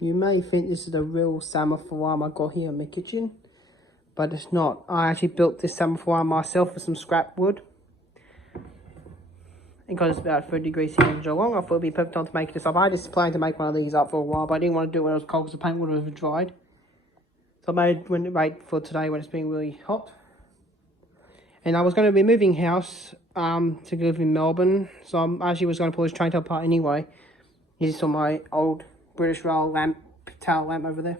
You may think this is the real semaphore arm I got here in my kitchen, but it's not. I actually built this semaphore arm myself with some scrap wood. Because it's about 30 degrees here in Geelong, I thought it'd be perfect time to make this up. I just planned to make one of these up for a while, but I didn't want to do it when it was cold because the paint would have dried. So I made when it wait for today when it's been really hot. And I was going to be moving house to live in Melbourne, so I actually was going to pull this train tail apart anyway. You just saw my old British rail lamp, tail lamp over there.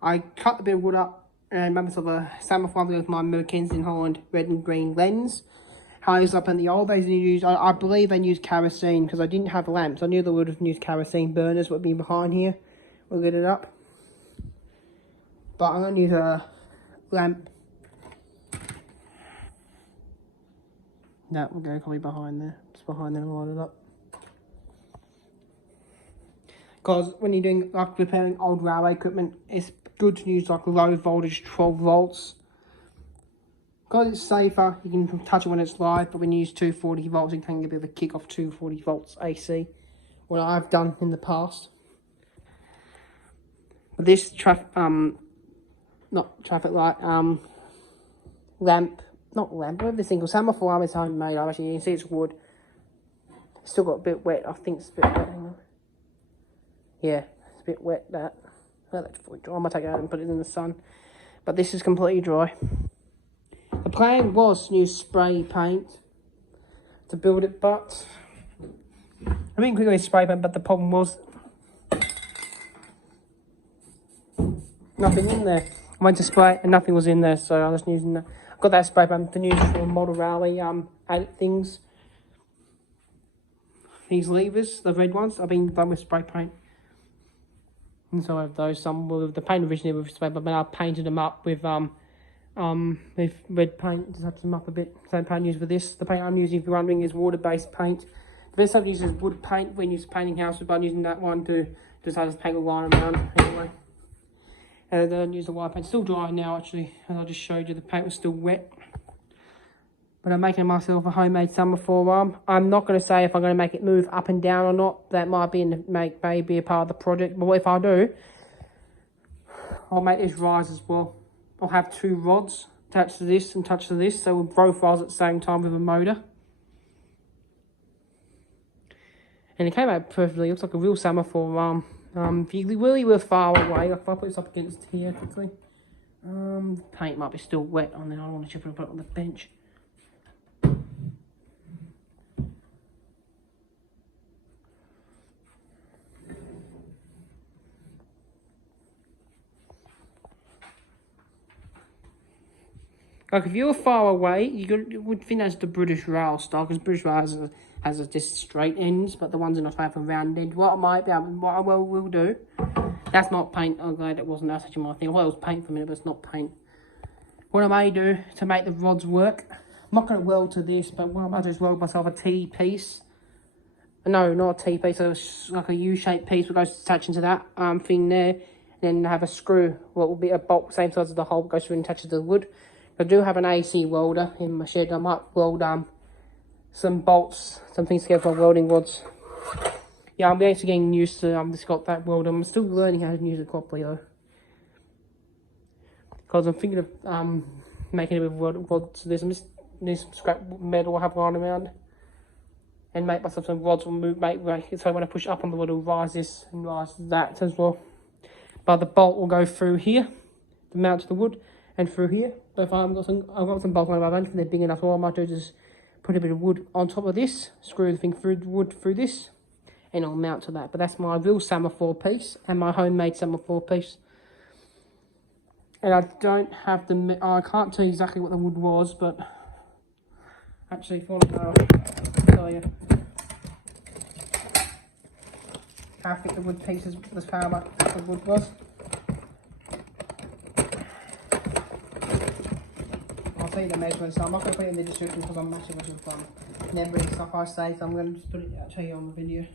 I cut a bit of wood up and made myself a semaphore with my Merkins Holland red and green lens. How I used up in the old days, I believe they used kerosene because I didn't have lamps. I knew they would have used kerosene burners would be behind here. We'll get it up. But I'm going to use a lamp. No, we'll go probably behind there. Just behind there and light it up. Because when you're doing like repairing old railway equipment, it's good to use like low voltage 12 volts. Because it's safer, you can touch it when it's live, but when you use 240 volts, you can get a bit of a kick off 240 volts AC. What I've done in the past. But this not traffic light, lamp, not lamp, whatever this thing called, semaphore arm is homemade. Actually, you can see it's wood. It's still got a bit wet. I think it's a bit wet. Hang on. Yeah, it's a bit wet. That. Oh, that's fully dry. I might take it out and put it in the sun. But this is completely dry. The plan was to use spray paint to build it, but I didn't quickly spray paint. But the problem was nothing in there. I went to spray and nothing was in there, so I was using that. I got that spray paint to use for model rally things. These levers, the red ones, I've been done with spray paint. And so I have those. Some with the paint originally with spray paint, but I painted them up with red paint, just touch them up a bit. Same paint used for this. The paint I'm using, if you're wondering, is water-based paint. The best I've used is wood paint when you're painting houses, but I'm using that one to just have this paint a line around anyway. And then use the white paint. It's still dry now actually, as I just showed you, the paint was still wet. But I'm making myself a homemade semaphore arm. I'm not going to say if I'm going to make it move up and down or not. That might be maybe a part of the project. But if I do, I'll make this rise as well. I'll have two rods attached to this and attached to this, so we'll both rise at the same time with a motor. And it came out perfectly. It looks like a real semaphore arm. If you really were far away, if I put this up against here quickly, paint might be still wet on there. I don't want to put it on the bench. Like if you were far away, you would think that's the British rail style, because British rail has just straight ends, but the ones in Australia have a round end. What I will do, that's not paint. I'm glad it wasn't. That's actually my thing. Well, it was paint for a minute, but it's not paint. What I may do to make the rods work, I'm not going to weld to this, but what I might do is weld myself a T piece. No, not a T piece. It's like a U-shaped piece, which goes attaching to that thing there. And then have a screw, what will be a bolt, same size as the hole, goes through and attaches to the wood. I do have an AC welder in my shed. I might weld some bolts, some things together for welding rods. Yeah, I'm actually getting used to just got that welder. I'm still learning how to use it properly though. Because I'm thinking of making a bit of rods to this. I'm just need some scrap metal I have lying around. And make myself some rods will move, so when I push up on the wood it'll rise this and rise that as well. But the bolt will go through here to mount to the wood and through here. But if I've got some bolts on my bench and they're big enough, all I might do is just put a bit of wood on top of this, screw the thing through the wood through this, and I'll mount to that. But that's my real semaphore piece and my homemade semaphore piece. And I don't have the, I can't tell you exactly what the wood was, but actually, if I want to know, I'll tell you how thick the wood pieces, how much the wood was. I'll tell you the measurements. So I'm not going to put it in the description because I'm actually watching fun. Never stuff I say, so I'm going to just put it out to you on the video.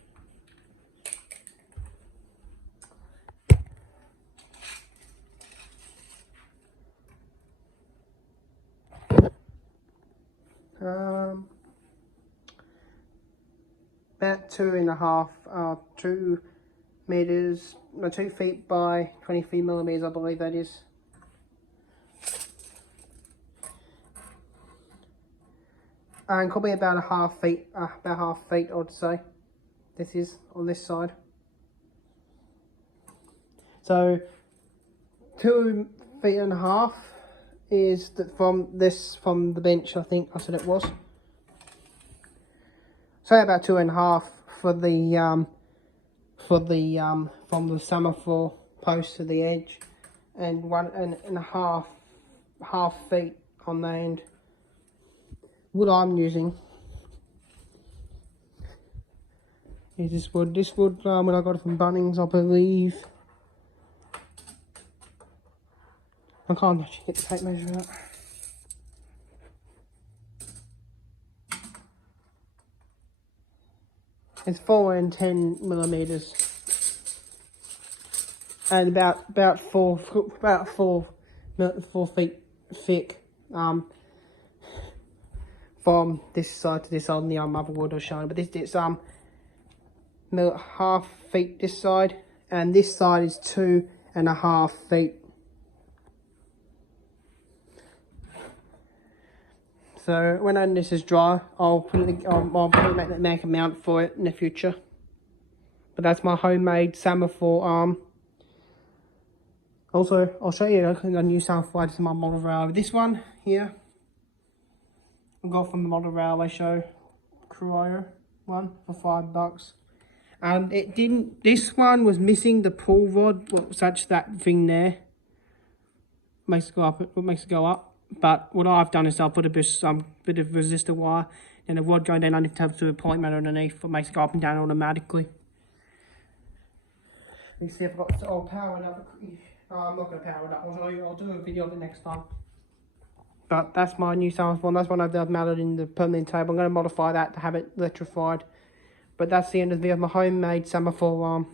About 2.5, meters, 2 feet by 23 millimeters, I believe that is. And could be about half feet, I'd say. This is on this side. So 2.5 feet is from the bench, I think I said it was. So about 2.5 for the from the semaphore post to the edge, and 1.5 feet on the end. Wood I'm using is this wood. This wood when I got it from Bunnings, I believe. I can't actually get the tape measure out. It's 4 and 10 millimeters, and about 4 feet thick. From this side to this side, and the other wood I was showing, but it's half feet this side, and this side is 2.5 feet. So when this is dry, I'll make a mount for it in the future. But that's my homemade semaphore arm. Also, I'll show you a new semaphore. This is my model railway. This one here, I got from the model railway show, Cryo one for $5. And it didn't. This one was missing the pull rod, such that thing there. Makes it go up. It makes it go up. But what I've done is I've put a bit of resistor wire and a rod going down underneath to a point motor underneath, what makes it go up and down automatically. You see, I'll power it up. I'm not going to power it up. I'll do a video of it next time. But that's my new semaphore. That's one I've mounted in the permanent table. I'm going to modify that to have it electrified. But that's the end of the video of my homemade semaphore arm.